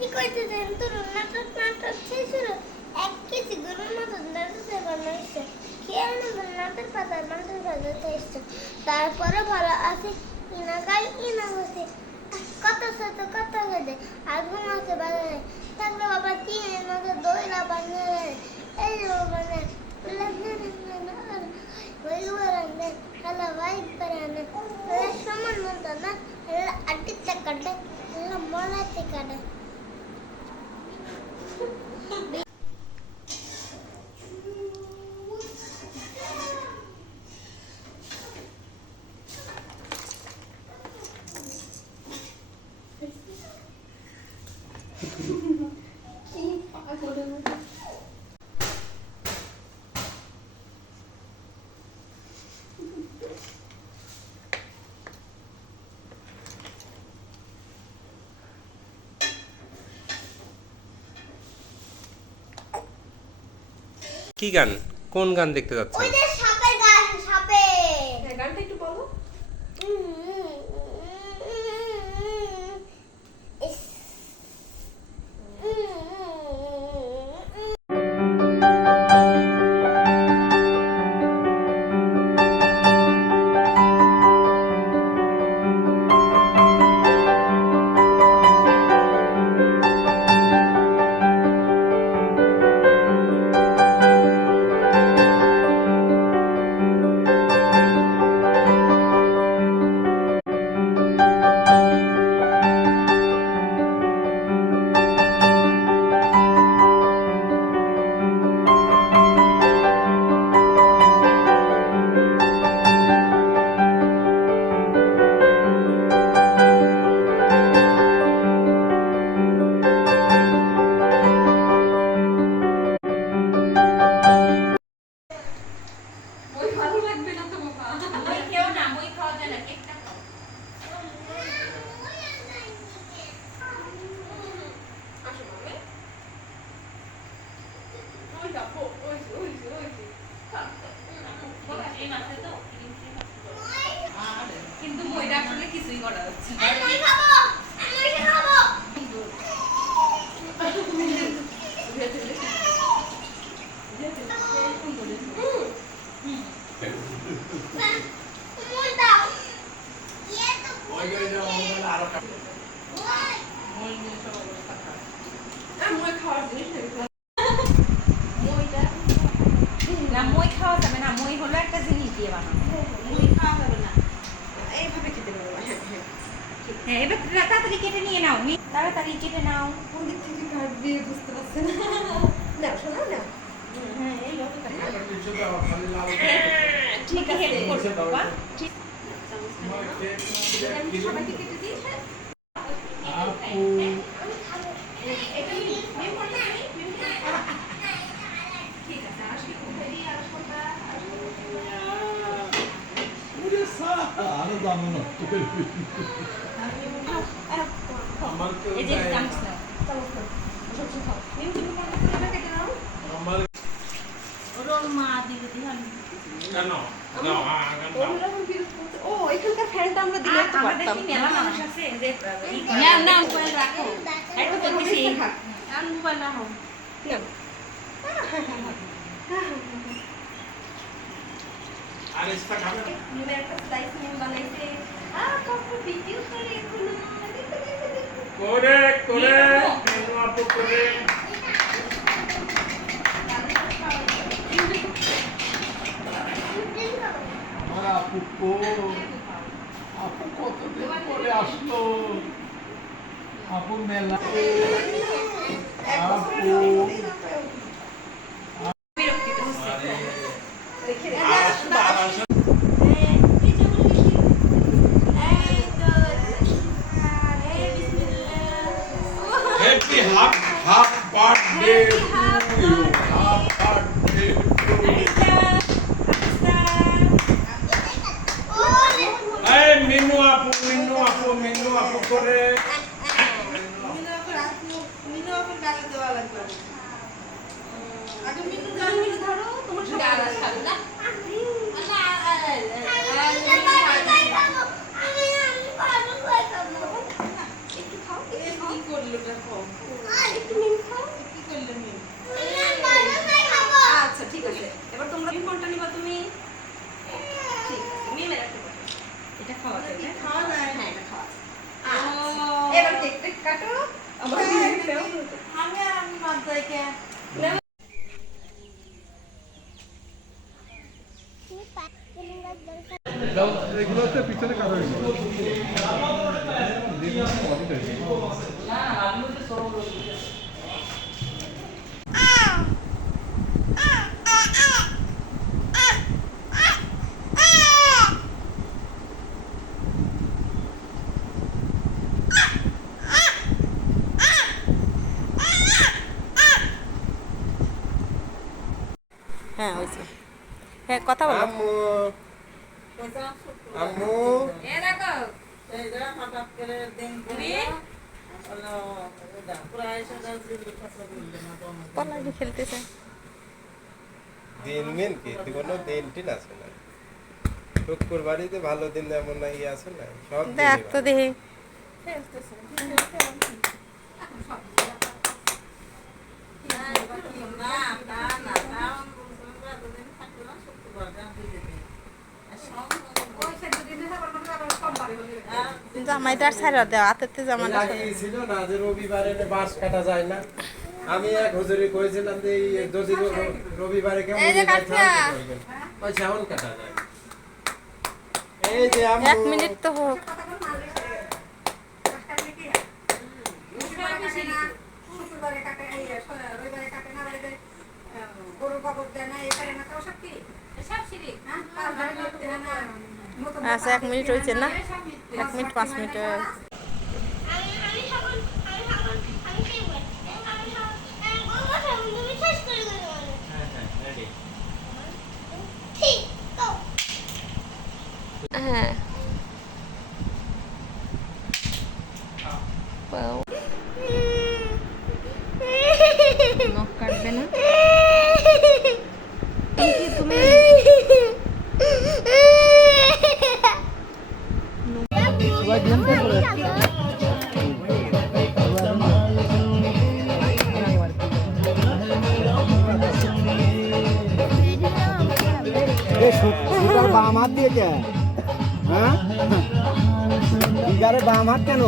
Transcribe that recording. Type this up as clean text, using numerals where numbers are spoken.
কি কইতে দেন তো নাটক নাটক শেষ হলো 1 কেজি গরুর মতন দাঁড়াতে বানাইছে খেয়াল না নাটের পাতা নাটের পাতা টেস্ট তারপরে ভালো আছে ইনা গাই ইনা হচ্ছে কত শত কত গেছে আগুন আছে বাজারে থাকলে বাবা তিনের মতো দইলা বানিয়ে এই যে মানে হ্যালো ভাই পরানে সমান মতো না আটি টাকাটা মলা টাকাটা কি গান কোন গান দেখতে যাচ্ছেন? ওই যে সাপের গান সাপে হ্যাঁ গানটা একটু বলো। কিন্তু মইটা আসলে কিছুই করা যাচ্ছে না। আমি খাবো আমি খাবো মই দাও ये तो ওই যে মোবাইল আরো মই নিয়ে সব অবস্থা খারাপ। মই খাওয়ার জিনিস না। মইটা না মই খাওয়া যাবে না, মই হলো একটা জিনিস দিয়ে বানানো। মই খাওয়া যাবে না, এইভাবে খেতে পারবো। হ্যাঁ এবার তাড়াতাড়ি কেটে নিয়ে নাও, তাড়াতাড়ি কেটে নাও। কোন দিক থেকে কাট দিয়ে বুঝতে পারছি না। নাও শোনো না। হ্যাঁ এই লোকটা কিছু দাও খালি লাল ঠিক আছে করবে বাবা। ঠিক আমি সবাইকে কেটে দিই। হ্যাঁ আপু এটা নিয়ে পড়তে আমি ঠিক আছে আসলে কোথায় দিয়ে আসবা ওরে সারা আরো দাম না আমার তো এই যে চামচ নাও চামচ নাও সবজি খাও নিম তুমি কোনটা করে কেটে নাও আমার ওর মা দিলে দিহান কেন না ও এখানকার ফ্যানটা আমরা দিলে তো পারতাম আমাদের কি মেলা মানুষ আছে যে না না মোবাইল রাখো একটু বলতেছি আমি মোবাইল না হও আর ইস্তা খাবে না মুলে একটা স্লাইস নিম বানাইছে কত ভিডিও করে এগুলো করে করে মেনু আপু করে আমার আপু আপু কতদিন পরে আসলো আপু মেলা আপু বিরক্তিত হচ্ছে রেখে Happy half birthday to you. Half birthday to you. Hey, Minu apu kore. একটু নিন খাও। কি করলে নিন? আচ্ছা ঠিক আছে, এবার তোমরা কোনটা নিবা তুমি? ঠিক আছে, মিমে রাখতে পারো। এটা খাওয়া যায় না? খাওয়া যায়। হ্যাঁ, এটা খাওয়া যায়। আচ্ছা, এবার কেকটা কাটো। আবার খেও। আমি আর আমি বাদ যাই কে? এগুলো হচ্ছে পিছনে কাটা হয়েছে হ্যাঁ হয়েছে। হ্যাঁ কথা বলো। আম্মু আম্মু এ দেখো, পলাশি খেলতেছে। দিন মিন কি কোনো দিন টিন আছে না টুকুর বাড়িতে ভালো দিন যেমন না ইয়ে আছে না সব দেখ তো দেখি। জামাইটার ছাড়া দেওয়া হাতেতে জামাটা ছিল না যে রবিবারে বাঁশ কাটা যায় না। আমি এক হুজুরি কইছিলাম যে এই যদি রবিবারে কেমন ওই ছাগল কাটা যায়। এই যে 1 মিনিট তো হোক। আচ্ছা 1 মিনিট হয়েছে না? 1 মিনিট 5 মিনিট। আমি সকল আমি কি বলি আমি সকল তুমি শেষ করে দিও হ্যাঁ হ্যাঁ রেডি। ঠিক তো হ্যাঁ নখ কাটবে না? তুমি বাম হাত দিয়ে কে? হ্যাঁ বাম হাত কেন?